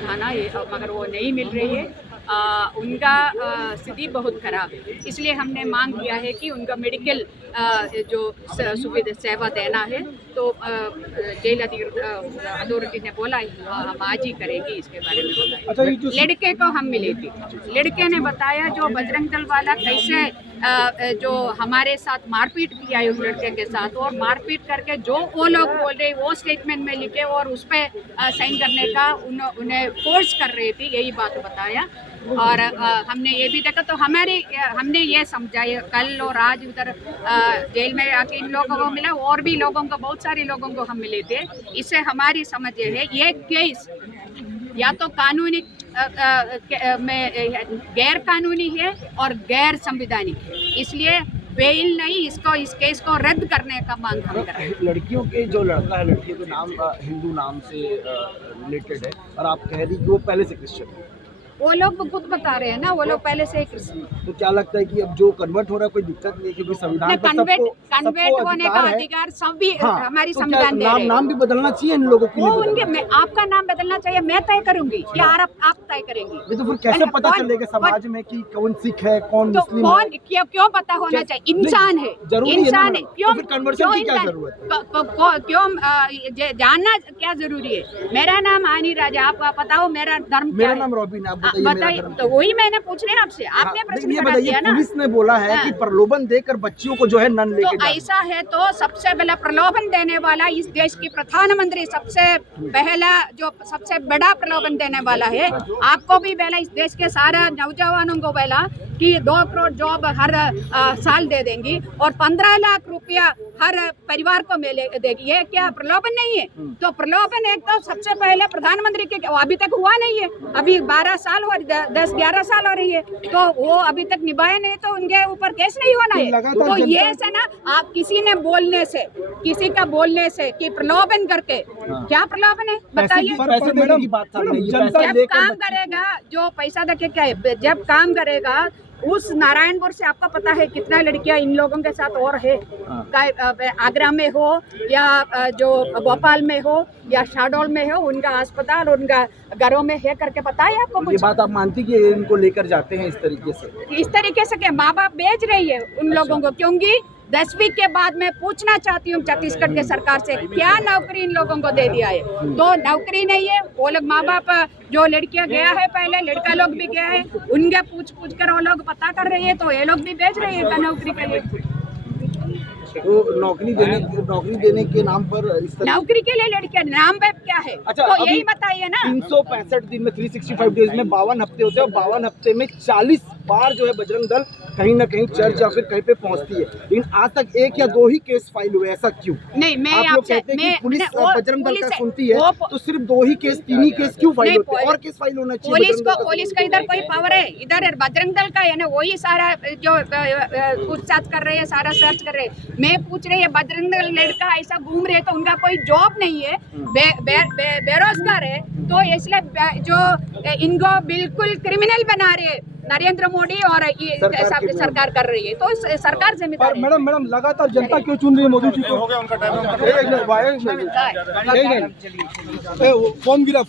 था ना ये, मगर वो नहीं मिल रही है। उनका स्थिति बहुत ख़राब है, इसलिए हमने मांग किया है कि उनका मेडिकल जो सुविधा सेवा देना है। तो जेल अथॉरिटी ने बोला हम आज ही करेंगे इसके बारे में बताया। लड़के को हम मिले थे, लड़के ने बताया जो बजरंग दल वाला कैसे जो हमारे साथ मारपीट किया है उस लड़के के साथ, और मारपीट करके जो वो लोग बोल रहे वो स्टेटमेंट में लिखे और उस पर साइन करने का उन्हें फोर्स कर रहे थे, यही बात बताया। और हमने ये भी देखा, तो हमने ये समझा कल और आज उधर जेल में आके इन लोगों को मिला, और भी लोगों को, बहुत सारे लोगों को हम मिले थे। इससे हमारी समझ ये है ये केस या तो कानूनी में गैर कानूनी है और गैर संवैधानिक है, इसलिए बेल नहीं, इस केस को रद्द करने का मांग हम कर रहे हैं। लड़कियों के जो लड़का है, लड़की के नाम हिंदू नाम से रिलेटेड है, और आप कह रही कि वो पहले से क्रिश्चियन है। वो लोग खुद बता रहे हैं ना, वो लोग पहले से क्रिश्चियन। तो क्या लगता है कि अब जो कन्वर्ट हो रहा है कोई दिक्कत नहीं है, क्योंकि संविधान पर कन्वर्ट होने का अधिकार सभी हमारी संविधान दे रहे हैं। नाम भी बदलना चाहिए इन लोगों के लिए। आपका नाम बदलना चाहिए, मैं तय करूंगी या आप तय करेंगी? तो फिर कैसे पता चलेगा समाज में कि कौन सिख है कौन मुस्लिम है? क्यों पता होना चाहिए? इंसान है, इंसान है, क्यों कन्वर्शन की क्या जरूरत है? क्यों जानना क्या जरूरी है? मेरा नाम आनी राजा, आप बताओ मेरा धर्म क्या है? मेरा नाम रॉबिन है, बताइए। तो वही मैंने पूछ रही आपसे, आपने प्रश्न करा दिया ना। पुलिस ने बोला है कि प्रलोभन देकर बच्चियों को जो है नन लेके तो ऐसा है तो सबसे पहला प्रलोभन देने वाला इस देश की प्रधानमंत्री, सबसे पहला जो सबसे बड़ा प्रलोभन देने वाला है। आपको भी बोला, इस देश के सारा नौजवानों को बोला कि 2 करोड़ जॉब हर साल दे देंगी और 15 लाख रुपया हर परिवार को देगी। ये क्या प्रलोभन नहीं है? तो प्रलोभन एक तो सबसे पहले प्रधानमंत्री के अभी तक हुआ नहीं है, अभी 12 साल हो 10-11 साल हो रही है, तो वो अभी तक निभाए नहीं, तो उनके ऊपर केस नहीं होना है। तो ये से ना, आप किसी ने बोलने से, किसी का बोलने से कि प्रलोभन करके, क्या प्रलोभन है बताइए? जब काम करेगा, जो पैसा देके क्या है, जब काम करेगा उस नारायणपुर से आपको पता है कितना लड़कियां इन लोगों के साथ और है, आगरा में हो या जो भोपाल में हो या शाहडोल में हो, उनका अस्पताल और उनका घरों में है करके पता है आपको कुछ? ये बात आप मानती कि इनको लेकर जाते हैं इस तरीके से क्या माँ बाप भेज रही है उन लोगों को? क्योंकि 10वीं के बाद मैं पूछना चाहती हूँ छत्तीसगढ़ के सरकार से, क्या नौकरी इन लोगों को दे दिया है? तो नौकरी नहीं है, वो लोग माँ बाप, जो लड़कियां गया है पहले, लड़का लोग भी गया है, उनके पूछ कर वो लोग पता कर रही है, तो ये लोग भी भेज रहे हैं नौकरी के लिए। तो नौकरी देने के नाम पर इस तरह नौकरी के लिए लड़कियां नाम पे क्या है? अच्छा, तो यही बताइए ना। 365 दिन में 365 डेज में 52 हफ्ते होते हैं, और 52 हफ्ते में 40 बार जो है बजरंग दल कहीं ना कहीं चर्च या फिर कहीं पे पहुंचती है, लेकिन आज तक 1 या 2 ही केस फाइल हुए, ऐसा क्यों? नहीं, मैं आप लोग कहते हैं कि पुलिस बजरंग दल का सुनती है, तो सिर्फ 2 ही केस, 3 ही केस क्यों फाइल होते हैं? और केस फाइल होना चाहिए। पुलिस का इधर कोई पावर है? इधर बजरंग दल का है ना, वही सारा जो पूछताछ कर रहे हैं, सारा सर्च कर रहे हैं। मैं पूछ रही है, बजरंग दल लड़का ऐसा घूम रहे, तो उनका कोई जॉब नहीं है, बेरोजगार है, तो इसलिए जो इनको बिल्कुल क्रिमिनल बना रहे नरेंद्र मोदी और ये सरकार कर रही है, तो सरकार जिम्मेदार है। मैडम लगातार जनता क्यों चुन रही है मोदी जी को? हो गया उनका टाइम। फॉर्म गिरा।